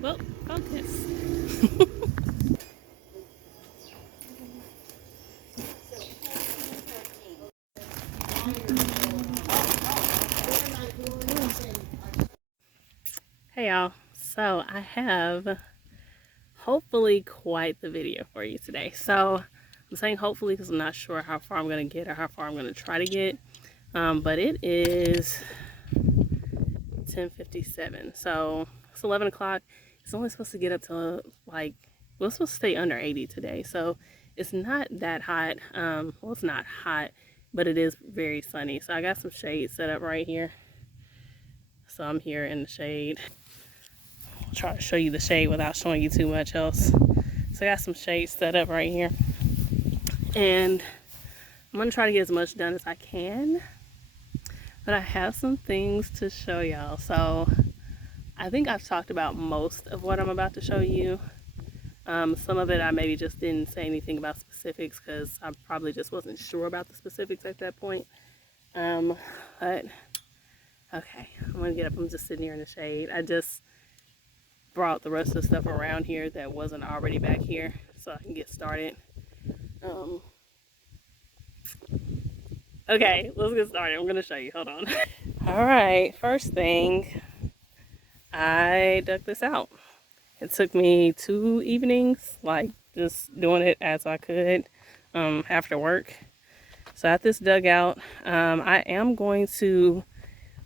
Well, focus. Hey y'all, so I have hopefully quite the video for you today. So I'm saying hopefully because I'm not sure how far I'm going to get or how far I'm going to try to get. But it is 10:57, so it's 11 o'clock. It's only supposed to get up to like, well, it's supposed to stay under 80 today, so it's not that hot. Well, it's not hot, but it is very sunny. So I got some shade set up right here. So I'm here in the shade. I'll try to show you the shade without showing you too much else. So I got some shade set up right here, and I'm gonna try to get as much done as I can, but I have some things to show y'all. So I think I've talked about most of what I'm about to show you. Some of it I maybe just didn't say anything about specifics because I probably just wasn't sure about the specifics at that point. But okay, I'm gonna get up. I'm just sitting here in the shade. I just brought the rest of the stuff around here that wasn't already back here so I can get started. Okay, let's get started. I'm gonna show you. Hold on. All right, first thing, I dug this out. It took me 2 evenings, like just doing it as I could after work. So I have this dug out. I am going to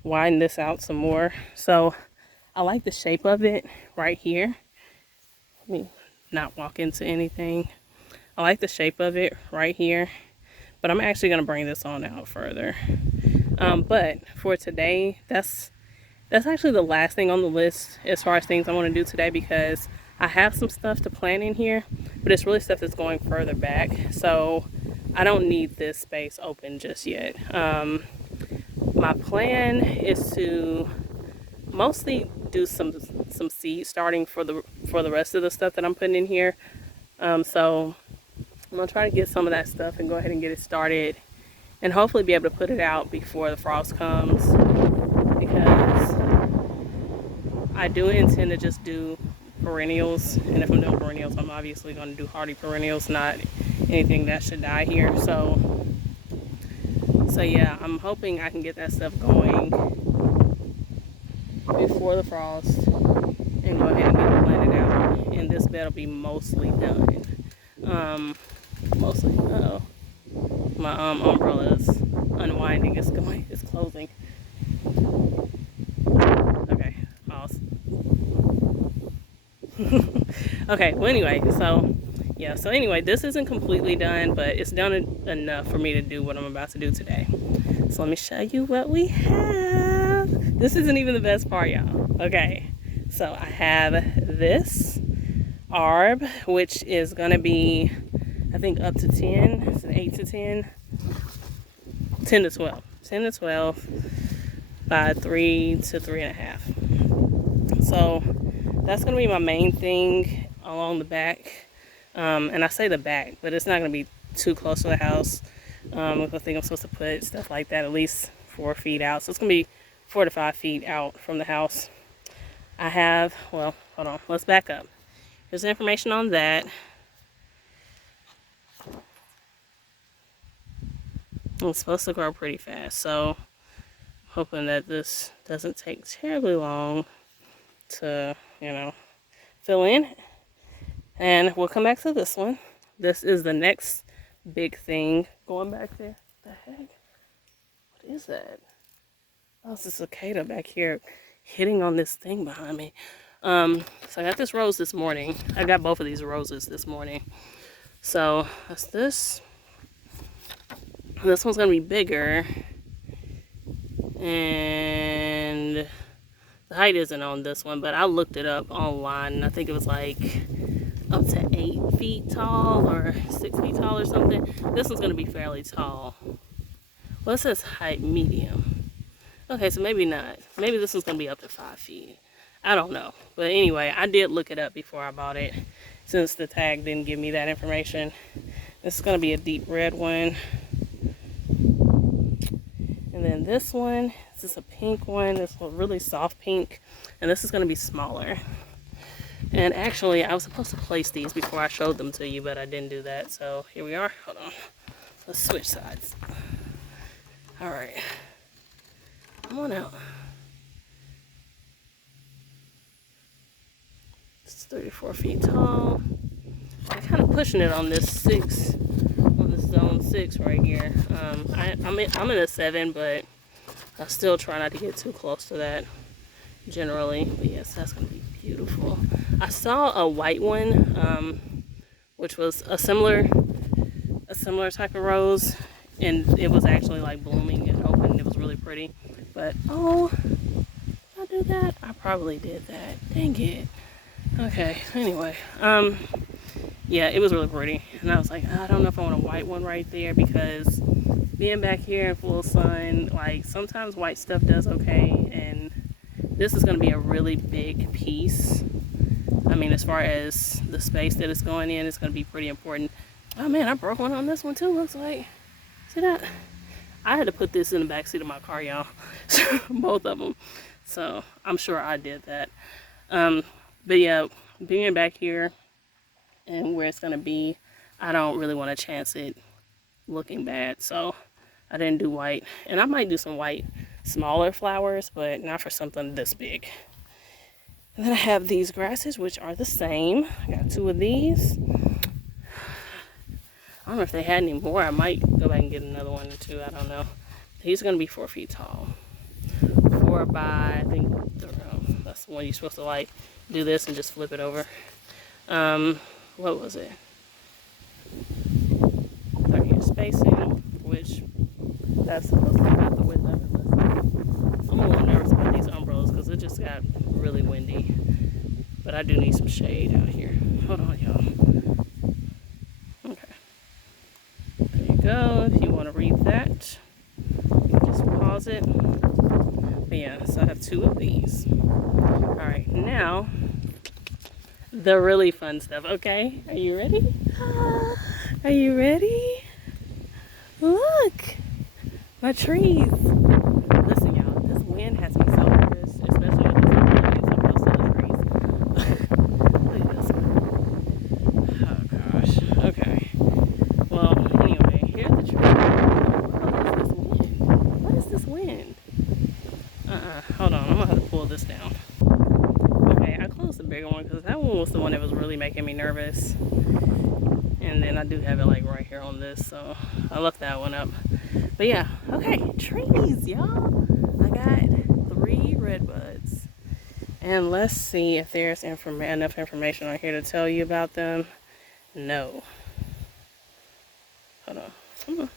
widen this out some more. So I like the shape of it right here. Let me not walk into anything. I like the shape of it right here, but I'm actually going to bring this on out further. But for today, that's actually the last thing on the list as far as things I want to do today, because I have some stuff to plan in here, but it's really stuff that's going further back. So I don't need this space open just yet. My plan is to mostly do some seed starting for the rest of the stuff that I'm putting in here. So I'm gonna try to get some of that stuff and go ahead and get it started, and hopefully be able to put it out before the frost comes, because I do intend to just do perennials, and if I'm doing perennials, I'm obviously going to do hardy perennials, not anything that should die here. So yeah, I'm hoping I can get that stuff going before the frost and go ahead and get it planted out, and this bed will be mostly done. Mostly. Uh oh, my umbrella is unwinding. It's closing. Okay, pause. Okay, well anyway, so yeah, so anyway, this isn't completely done, but it's done enough for me to do what I'm about to do today. So let me show you what we have. This isn't even the best part, y'all. Okay, so I have this arb, which is gonna be, I think, up to 10. It's an 8 to 10, 10 to 12, 10 to 12 by 3 to 3.5. So that's gonna be my main thing along the back. And I say the back, but it's not gonna be too close to the house. I think I'm supposed to put stuff like that at least 4 feet out. So it's gonna be 4 to 5 feet out from the house. I have, well, hold on, let's back up. Here's information on that. It's supposed to grow pretty fast, so I'm hoping that this doesn't take terribly long to, fill in. And we'll come back to this one. This is the next big thing going back there. What the heck? What is that? Oh, it's a cicada back here hitting on this thing behind me. So I got this rose this morning. I got both of these roses this morning. So that's this. This one's gonna be bigger, and the height isn't on this one, but I looked it up online, and I think it was like up to 8 feet tall or 6 feet tall or something. This one's gonna be fairly tall. Well, it says height medium. Okay, so maybe not. Maybe this one's gonna be up to 5 feet. I don't know. But anyway, I did look it up before I bought it, since the tag didn't give me that information. This is gonna be a deep red one. And then this one is This is a pink one. It's a really soft pink. And this is going to be smaller. And actually, I was supposed to place these before I showed them to you, but I didn't do that. So here we are. Hold on. Let's switch sides. All right. Come on out. It's 34 feet tall. I'm kind of pushing it on this 6, on this zone 6 right here. I'm in a 7, but I still try not to get too close to that generally. But yes, that's going to be beautiful. I saw a white one, which was a similar type of rose, and it was actually like blooming and open. It was really pretty. But oh, did I do that? I probably did that. Dang it. Okay. Anyway, yeah, it was really pretty, and I was like, I don't know if I want a white one right there, because being back here in full sun, like sometimes white stuff does okay, and this is going to be a really big piece. I mean, as far as the space that it's going in, it's going to be pretty important. Oh man, I broke one on this one too, looks like. See that? I had to put this in the backseat of my car, y'all. Both of them. So I'm sure I did that. But yeah, being back here and where it's going to be, I don't really want to chance it looking bad. So I didn't do white. And I might do some white, smaller flowers, but not for something this big. And then I have these grasses, which are the same. I got 2 of these. I don't know if they had any more. I might go back and get another one or 2. I don't know. He's going to be 4 feet tall. 4 by, I think, that's the one you're supposed to like do this and just flip it over. What was it? 30 inch spacing, which that's supposed to be about the width of it. I'm a little nervous about these umbrellas because it just got really windy. But I do need some shade out here. Hold on, y'all. Okay. There you go. If you want to read that, you can just pause it. But yeah, so I have 2 of these. Alright, now the really fun stuff, okay? Are you ready? Are you ready? Look! My trees! Listen, y'all, this wind has me so nervous, especially with this umbrella so close to the trees. Look at this one. Oh gosh. Okay. Well, anyway, here's the trees. What is this wind? Hold on, I'm gonna have to pull this down. Okay, I closed the bigger one because that one was the one that was really making me nervous. And then I do have it like right here on this, so I left that one up. But yeah, okay, trees, y'all. I got 3 red buds. And let's see if there's enough information on here to tell you about them. No. Hold on. Come on.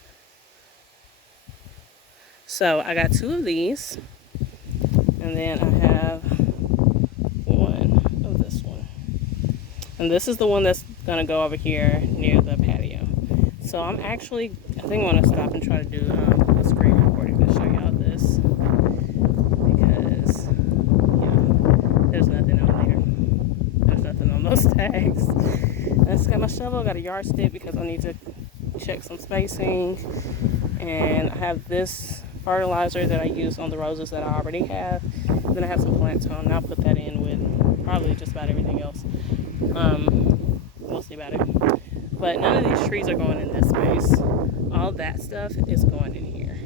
So I got 2 of these. And then I have 1 of this one. And this is the one that's going to go over here near the patio. So I'm actually, I think I want to stop and try to do a screen recording to show y'all this. Because, yeah, there's nothing on there. There's nothing on those tags. I just got my shovel, got a yardstick because I need to check some spacing. And I have this fertilizer that I use on the roses that I already have. And then I have some plant tone, and I'll put that in with probably just about everything else. We'll see about it. But none of these trees are going in this space. All that stuff is going in here.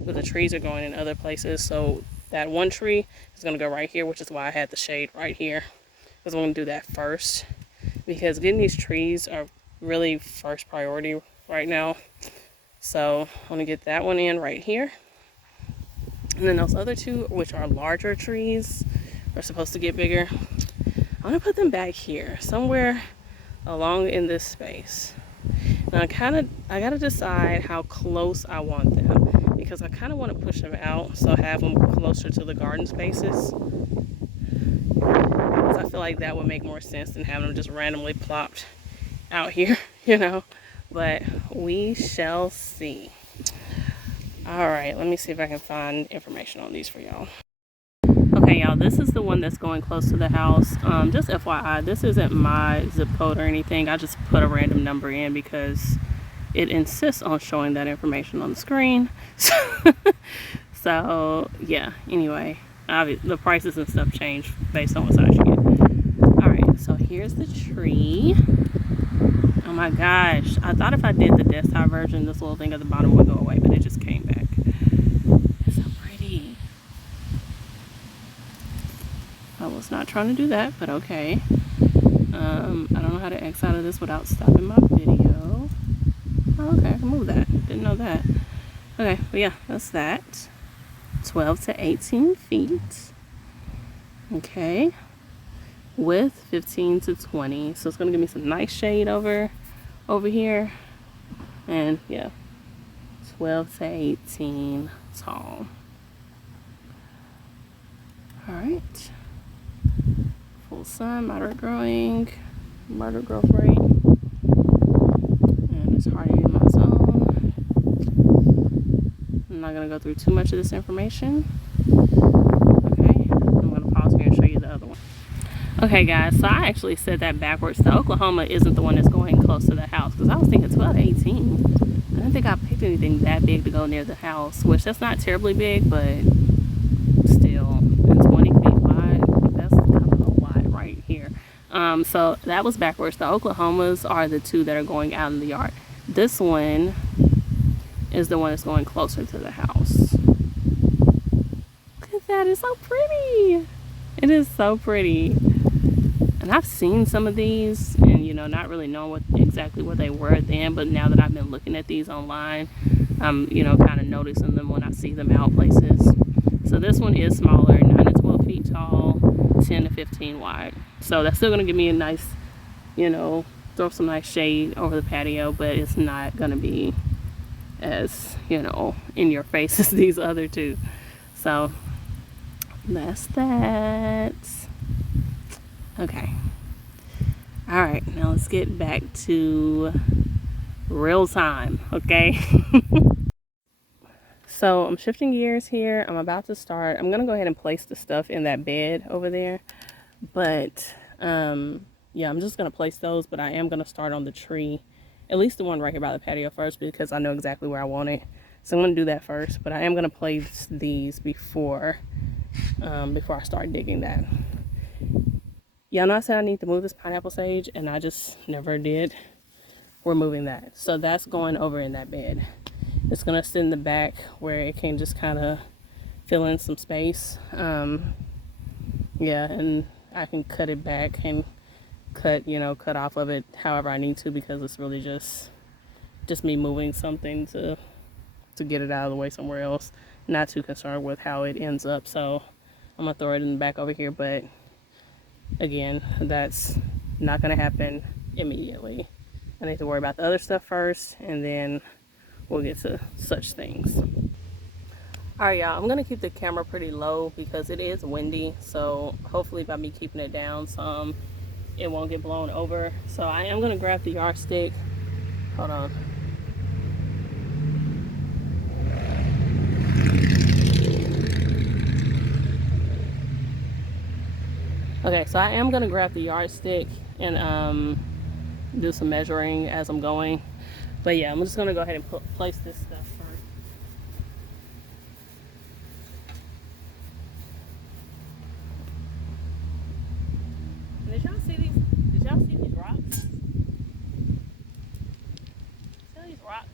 But the trees are going in other places. So that one tree is going to go right here, which is why I had the shade right here. Because I'm going to do that first. Because getting these trees are really first priority right now. So I'm going to get that one in right here. And then those other 2, which are larger trees, are supposed to get bigger. I'm going to put them back here, somewhere along in this space. Now I got to decide how close I want them, because I kind of want to push them out so I have them closer to the garden spaces. Because I feel like that would make more sense than having them just randomly plopped out here, you know. But we shall see. Alright, let me see if I can find information on these for y'all. Okay, y'all, this is the one that's going close to the house. Just FYI, this isn't my zip code or anything. I just put a random number in because it insists on showing that information on the screen. So yeah, anyway, the prices and stuff change based on what size you get. All right, so here's the tree. Oh my gosh, I thought if I did the desktop version, this little thing at the bottom would go away, but it just came back. It's so pretty. I was not trying to do that, but okay. I don't know how to X out of this without stopping my video. Oh, okay, I can move that. Didn't know that. Okay, but yeah, that's that. 12 to 18 feet. Okay. Width 15 to 20. So it's gonna give me some nice shade over here. And yeah, 12 to 18 tall. All right. Full sun, moderate growing, moderate growth rate. And it's hardy in my zone. I'm not gonna go through too much of this information. Okay, I'm gonna pause here and show you the other one. Okay guys, so I actually said that backwards. The Oklahoma isn't the one that's going close to the house, because I was thinking 12 to 18. I didn't think I picked anything that big to go near the house, which that's not terribly big, but still, and 20 feet wide, that's kind of wide right here. So that was backwards. The Oklahomas are the two that are going out in the yard. This one is the one that's going closer to the house. Look at that, it's so pretty. It is so pretty. And I've seen some of these and, you know, not really knowing exactly what they were then, but now that I've been looking at these online, I'm, you know, kind of noticing them when I see them out places. So this one is smaller, 9 to 12 feet tall, 10 to 15 wide. So that's still going to give me a nice, you know, throw some nice shade over the patio, but it's not going to be as, you know, in your face as these other two. So that's that. Okay. All right, now let's get back to real time, okay? So I'm shifting gears here. I'm about to start. I'm gonna go ahead and place the stuff in that bed over there. But yeah, I'm just gonna place those, but I am gonna start on the tree, at least the one right here by the patio first, because I know exactly where I want it. So I'm gonna do that first, but I am gonna place these before I start digging that. Y'all know I said I need to move this pineapple sage, and I just never did. We're moving that. So that's going over in that bed. It's gonna sit in the back where it can just kind of fill in some space. Yeah, and I can cut it back and cut off of it however I need to, because it's really just me moving something to get it out of the way somewhere else. Not too concerned with how it ends up. So I'm gonna throw it in the back over here, but again, that's not gonna happen immediately. I need to worry about the other stuff first, and then we'll get to such things. All right, y'all, I'm gonna keep the camera pretty low because it is windy, so hopefully by me keeping it down some, it won't get blown over. So I am gonna grab the yardstick. Hold on. Okay, so I am gonna grab the yardstick and do some measuring as I'm going. But yeah, I'm just gonna go ahead and place this stuff first. Did y'all see these? Did y'all see these rocks? See these rocks?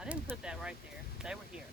I didn't put that right there. They were here.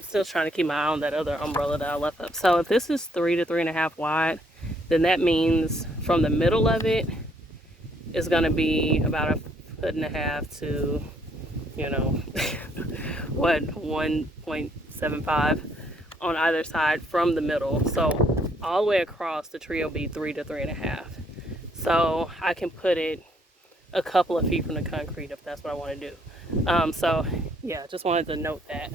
Still trying to keep my eye on that other umbrella that I left up. So if this is 3 to 3.5 wide, then that means from the middle of it is going to be about 1.5 foot to, you know, what, 1.75 on either side from the middle. So all the way across, the tree will be 3 to 3.5. So I can put it a couple of feet from the concrete if that's what I want to do. So yeah, just wanted to note that.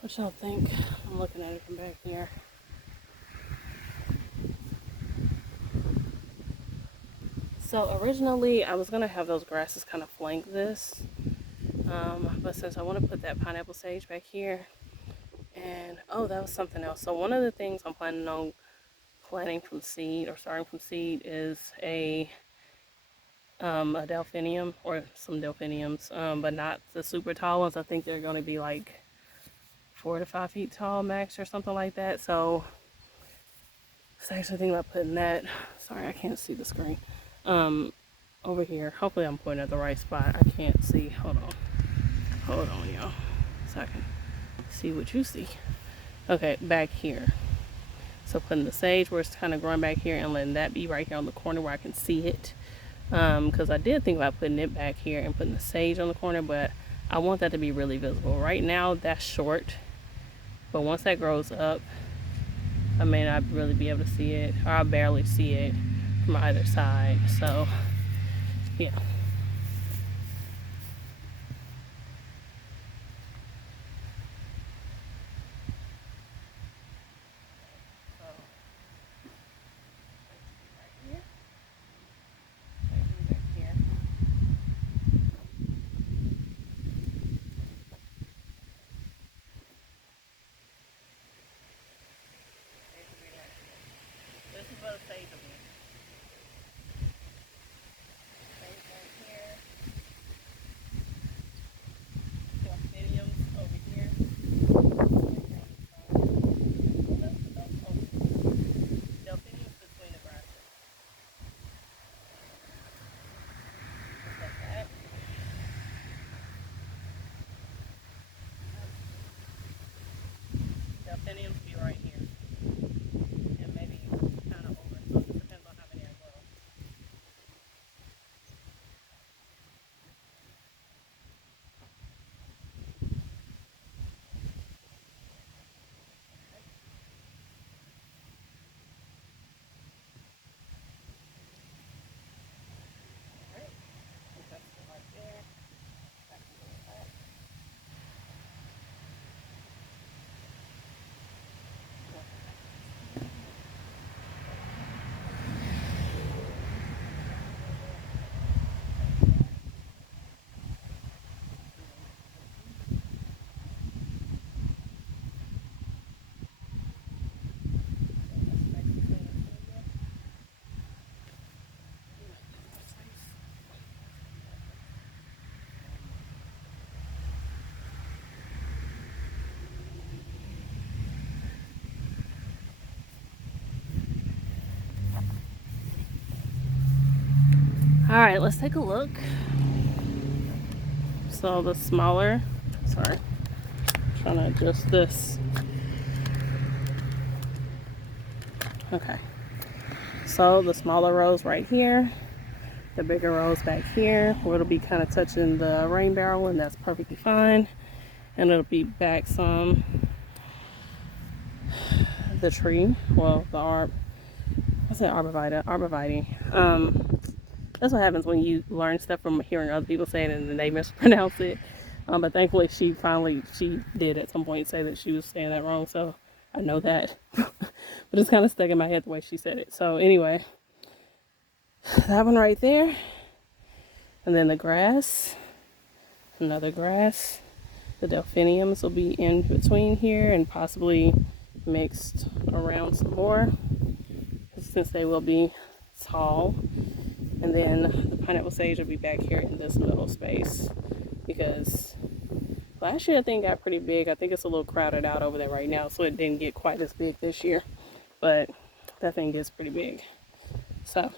What y'all think? I'm looking at it from back here. So originally I was gonna have those grasses kind of flank this, but since I want to put that pineapple sage back here, and oh, that was something else. So one of the things I'm planning on planting from seed or starting from seed is a delphinium or some delphiniums, but not the super tall ones. I think they're going to be like 4 to 5 feet tall max or something like that. So I was actually thinking about putting that. Sorry, I can't see the screen. Over here. Hopefully I'm pointing at the right spot. I can't see. Hold on, y'all. So I can see what you see. Okay, back here. So putting the sage where it's kind of growing back here and letting that be right here on the corner where I can see it. Because I did think about putting it back here and putting the sage on the corner, but I want that to be really visible. Right now that's short, but once that grows up, I may not really be able to see it, or I'll barely see it from either side. So yeah. This is what a sage will be. Sage right here. Delphiniums over here. Delphiniums between the grasses. Like that. Delphiniums be right here. And maybe kind of over. So it just depends on how many I grow. Alright. That's right there. Back to the back. All right, let's take a look. So the smaller, sorry, trying to adjust this. Okay, so the smaller rows right here, the bigger rows back here, where it'll be kind of touching the rain barrel, and that's perfectly fine. And it'll be back some the tree, well, the I said arborvitae. That's what happens when you learn stuff from hearing other people say it and then they mispronounce it. But thankfully she did at some point say that she was saying that wrong, so I know that. But it's kind of stuck in my head the way she said it. So anyway, that one right there. And then the grass, another grass. The delphiniums will be in between here and possibly mixed around some more, since they will be tall. And then the pineapple sage will be back here in this middle space, because last year I think got pretty big. I think it's a little crowded out over there right now, so it didn't get quite as big this year, but that thing gets pretty big. So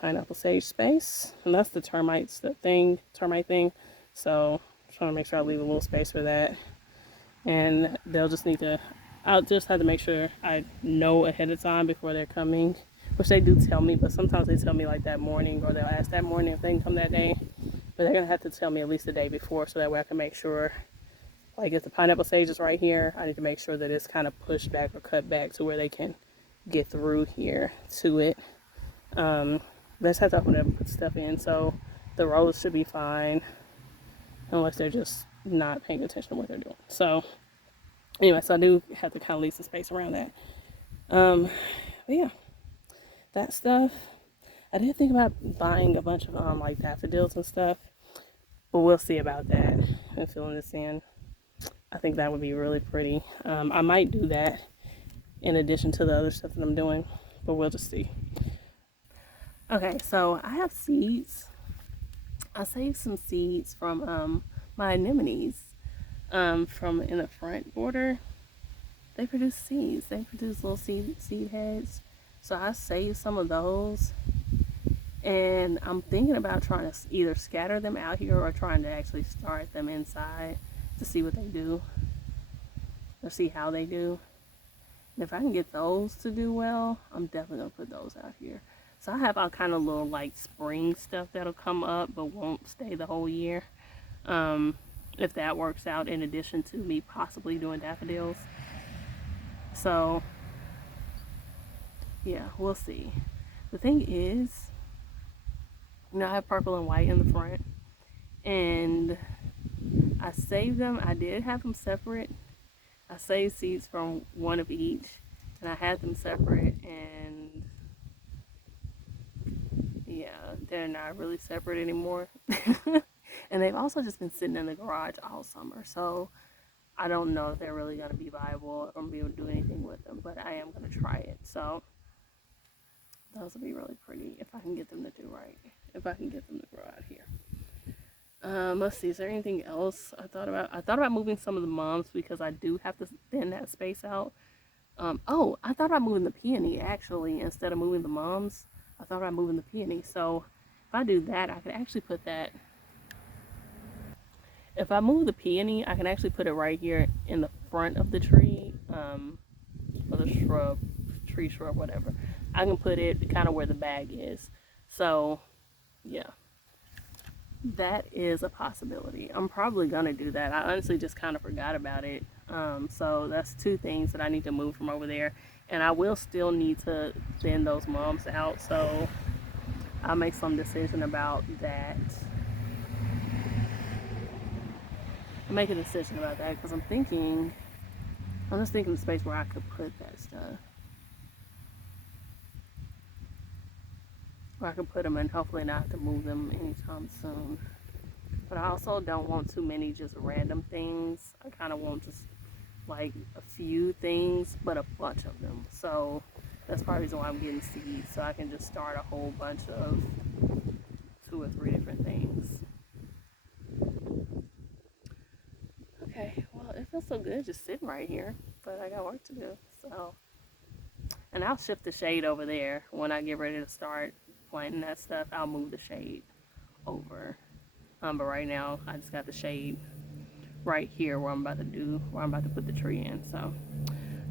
pineapple sage space, and that's the termite thing. So I'm trying to make sure I leave a little space for that. And they'll just need to, I'll just have to make sure I know ahead of time before they're coming, which they do tell me, but sometimes they tell me like that morning, or they'll ask that morning if they can come that day. But they're gonna have to tell me at least the day before, so that way I can make sure, like if the pineapple sage is right here, I need to make sure that it's kind of pushed back or cut back to where they can get through here to it. Let's have to open it up and put stuff in, so the rows should be fine, unless they're just not paying attention to what they're doing. So anyway, so I do have to kind of leave some space around that. But yeah, that stuff. I did think about buying a bunch of like daffodils and stuff, but we'll see about that and filling this in. I think that would be really pretty. I might do that in addition to the other stuff that I'm doing, but we'll just see. Okay, so I have seeds. I saved some seeds from my anemones from in the front border. They produce seeds. They produce little seed heads. So I saved some of those, and I'm thinking about trying to either scatter them out here or trying to actually start them inside to see what they do, or see how they do. And if I can get those to do well, I'm definitely gonna put those out here. So I have all kind of little like spring stuff that'll come up but won't stay the whole year. If that works out in addition to me possibly doing daffodils. So, yeah, we'll see. The thing is, I have purple and white in the front, and I saved them. I did have them separate. I saved seeds from one of each, and I had them separate, and yeah, they're not really separate anymore. And they've also just been sitting in the garage all summer, so I don't know if they're really going to be viable, if I'm going to be able to do anything with them, but I am going to try it. So those will be really pretty if I can get them to do right, if I can get them to grow out here. Let's see, is there anything else I thought about? I thought about moving some of the mums because I do have to thin that space out. Oh, I thought about moving the peony actually instead of moving the mums. I thought about moving the peony. So if I do that, I could actually put that. If I move the peony, I can actually put it right here in the front of the tree, or the shrub, tree shrub, whatever. I can put it kind of where the bag is. So, yeah, that is a possibility. I'm probably gonna do that. I honestly just kind of forgot about it. So that's two things that I need to move from over there, and I will still need to thin those mums out. So I'll make some decision about that. I'll make a decision about that because I'm just thinking the space where I could put that stuff. Where I can put them and hopefully not have to move them anytime soon. But I also don't want too many just random things. I kind of want just like a few things, but a bunch of them. So that's probably the reason why I'm getting seeds, so I can just start a whole bunch of 2 or 3 different things. Okay, well, it feels so good just sitting right here, but I got work to do. So, and I'll shift the shade over there when I get ready to start planting that stuff. I'll move the shade over. But right now, I just got the shade right here where I'm about to put the tree in. So,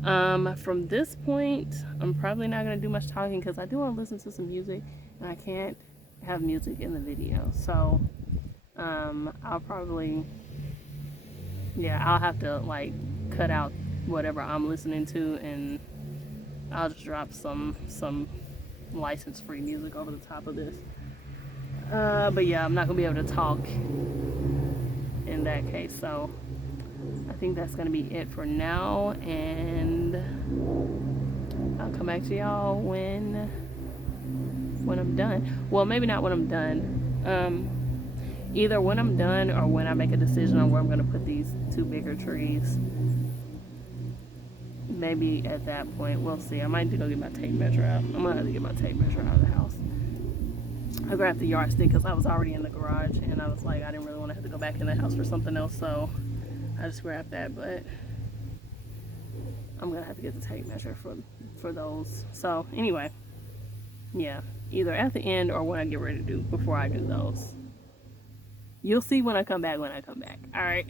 from this point, I'm probably not gonna do much talking because I do want to listen to some music, and I can't have music in the video. So, I'll probably, yeah, I'll have to like cut out whatever I'm listening to, and I'll just drop some license-free music over the top of this. But yeah, I'm not gonna be able to talk in that case. So I think that's gonna be it for now, and I'll come back to y'all when I'm done. Well, maybe not when I'm done. Either when I'm done or when I make a decision on where I'm gonna put these 2 bigger trees. Maybe at that point, we'll see. I might need to go get my tape measure out. I'm gonna have to get my tape measure out of the house. I grabbed the yardstick because I was already in the garage, and I was like, I didn't really want to have to go back in the house for something else, so I just grabbed that. But I'm gonna have to get the tape measure for those. So anyway, yeah, either at the end or when I get ready to do before I do those. You'll see when I come back. All right.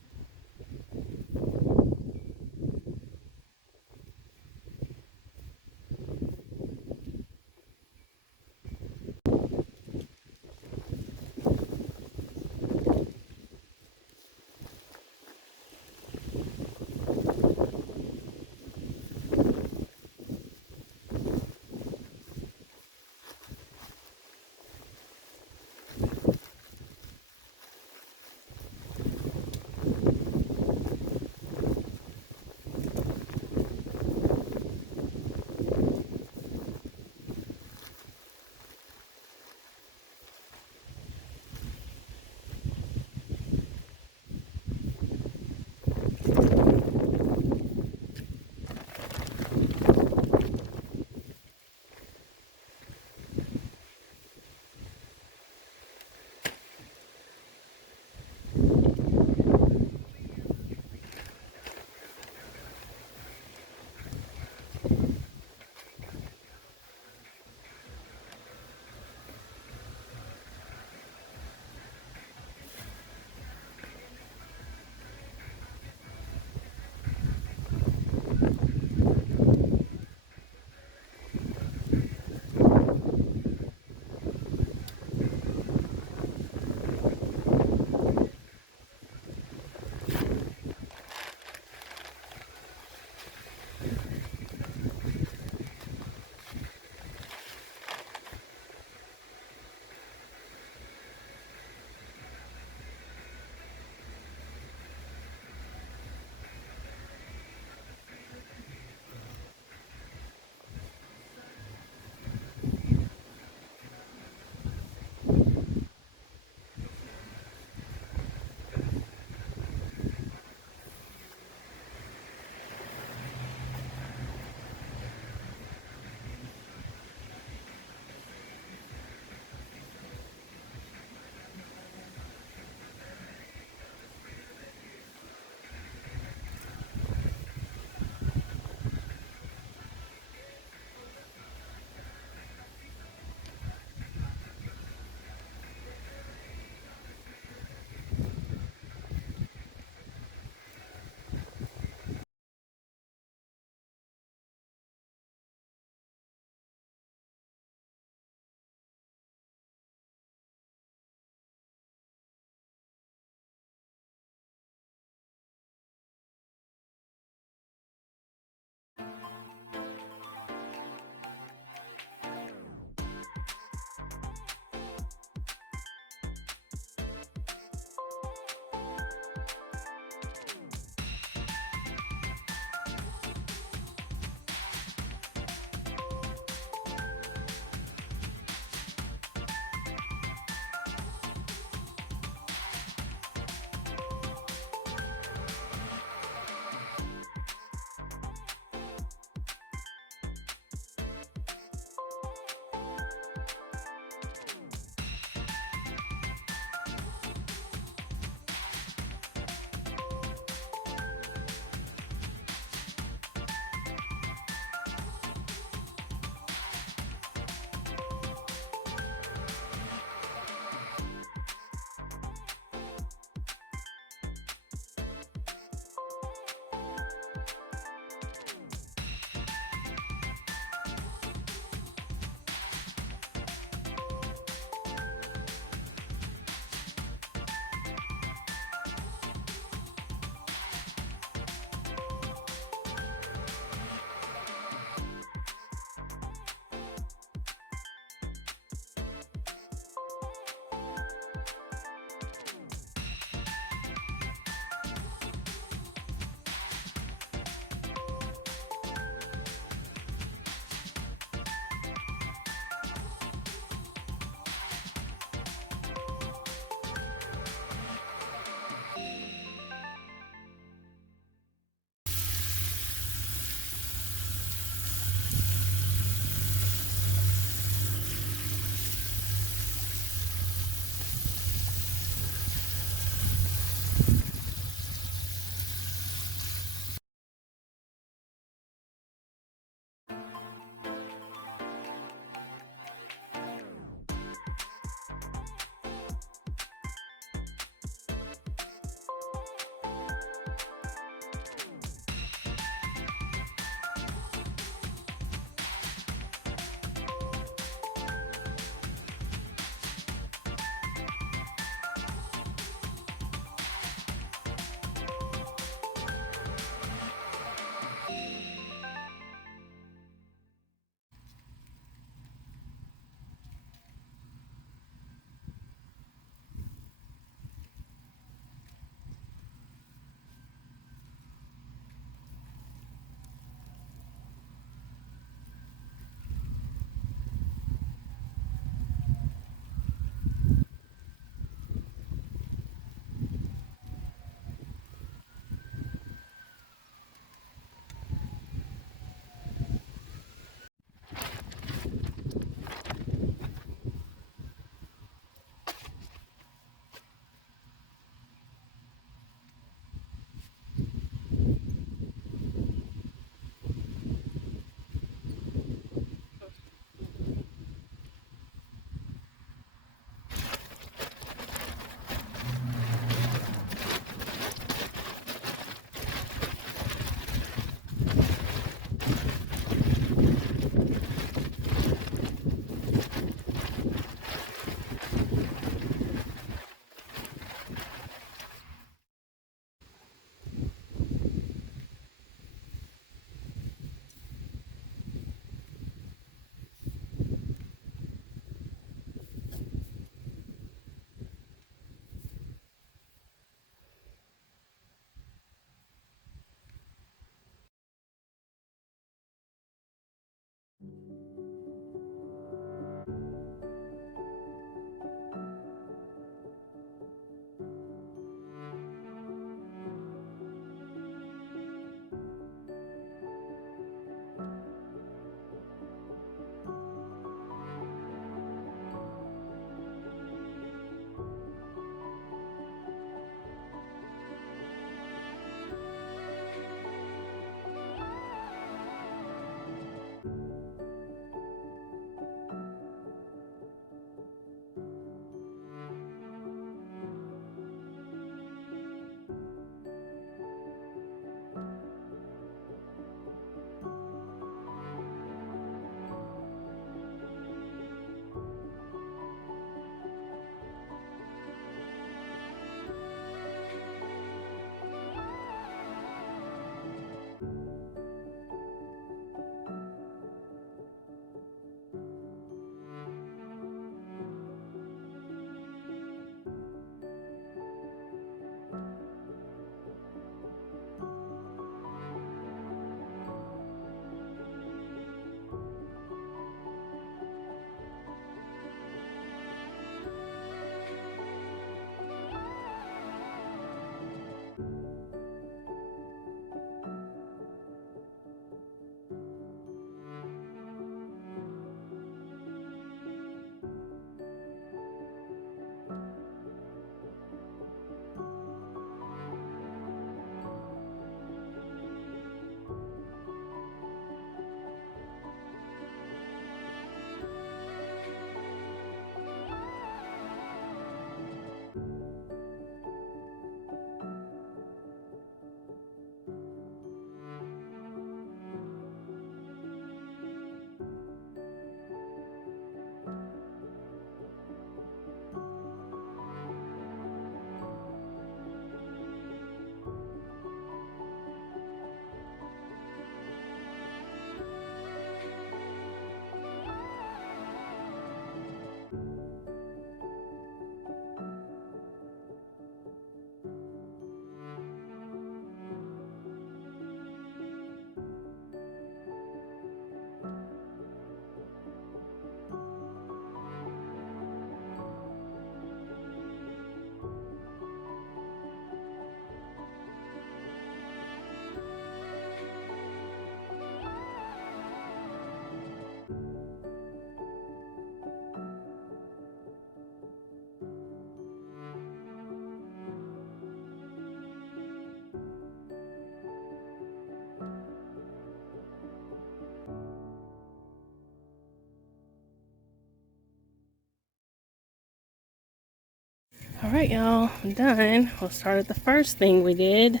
Alright, y'all, I'm done. We'll start at the first thing we did.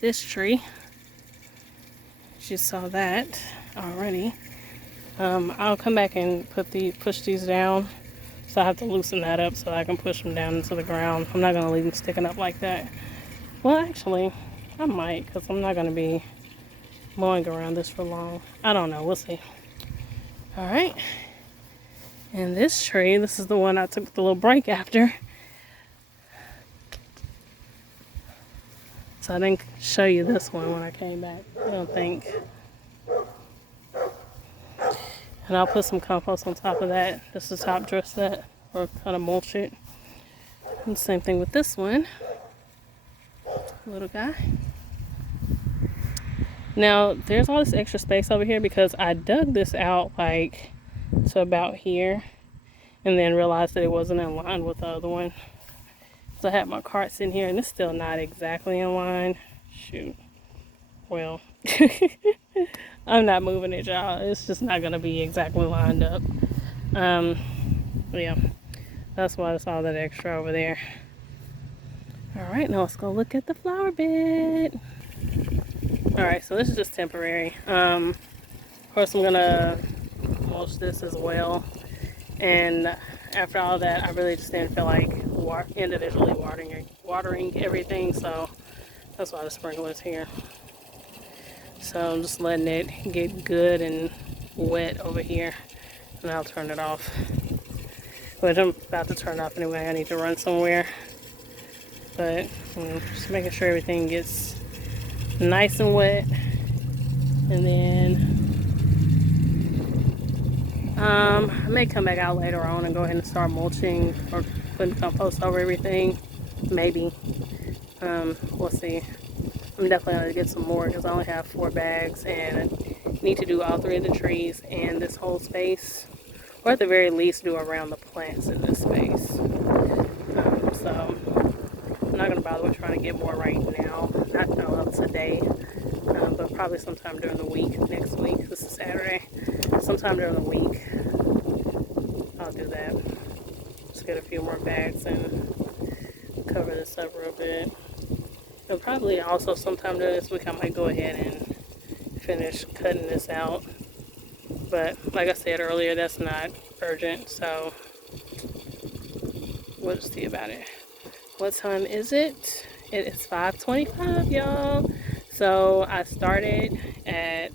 This tree. You saw that already. I'll come back and push these down. So I have to loosen that up so I can push them down into the ground. I'm not going to leave them sticking up like that. Well, actually, I might, because I'm not going to be mowing around this for long. I don't know. We'll see. Alright. And this tree, this is the one I took the little break after. So I didn't show you this one when I came back, I don't think. And I'll put some compost on top of that, just to top dress that, or kind of mulch it. And same thing with this one, little guy. Now, there's all this extra space over here because I dug this out like to about here and then realized that it wasn't in line with the other one. So I had my cart sitting here and it's still not exactly in line. Shoot. Well, I'm not moving it, y'all. It's just not going to be exactly lined up. Yeah, that's why it's all that extra over there. Alright, now let's go look at the flower bed. Alright, so this is just temporary. Of course, I'm going to mulch this as well. And after all that, I really just didn't feel like individually watering everything, so that's why the sprinkler's here. So I'm just letting it get good and wet over here, and I'll turn it off. But I'm about to turn it off anyway. I need to run somewhere, but just making sure everything gets nice and wet, and then I may come back out later on and go ahead and start mulching or putting compost over everything. Maybe. We'll see. I'm definitely going to get some more because I only have 4 bags and I need to do all 3 of the trees and this whole space. Or at the very least do around the plants in this space. So I'm not going to bother with trying to get more right now. Not today. But probably sometime during the week, next week. This is Saturday. Sometime during the week, I'll do that. Just get a few more bags and cover this up real bit. And probably also sometime during this week, I might go ahead and finish cutting this out. But like I said earlier, that's not urgent, so we'll just see about it. What time is it? It is 5:25, y'all. So I started at,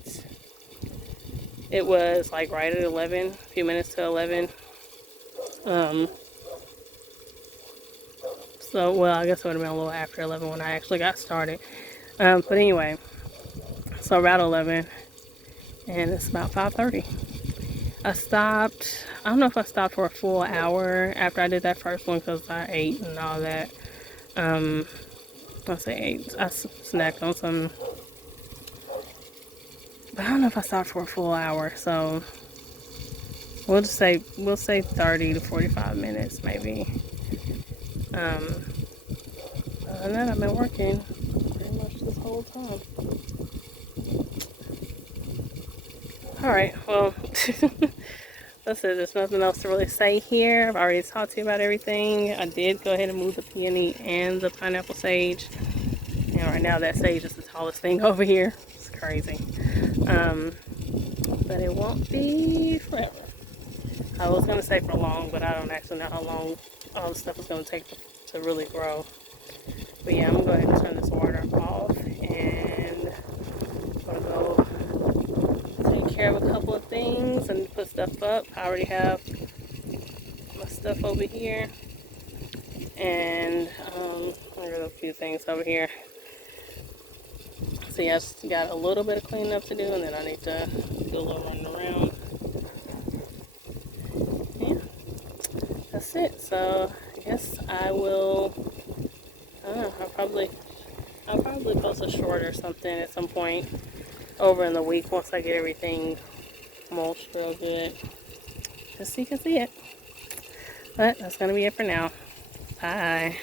it was like right at 11, a few minutes to 11. So, well, I guess it would have been a little after 11 when I actually got started. But anyway, so around 11, and it's about 5:30. I stopped, I don't know if I stopped for a full hour after I did that first one because I ate and all that. I say ate, I snacked on some, but I don't know if I stopped for a full hour, so we'll say 30 to 45 minutes maybe. Other than that, I've been working pretty much this whole time. Alright, well, that's it. There's nothing else to really say here. I've already talked to you about everything. I did go ahead and move the peony and the pineapple sage. And right now that sage is the tallest thing over here. It's crazy. But it won't be forever. I was going to say for long, but I don't actually know how long all the stuff is going to take to really grow. But yeah, I'm going to go ahead and turn this water off and I'm going to go take care of a couple of things and put stuff up. I already have my stuff over here. And I got a few things over here. So yeah, I just got a little bit of cleaning up to do, and then I need to do a little running around. Yeah, that's it. So I guess I will, I don't know, I'll probably post a short or something at some point over in the week once I get everything mulched real good. Just so you can see it. But that's going to be it for now. Bye.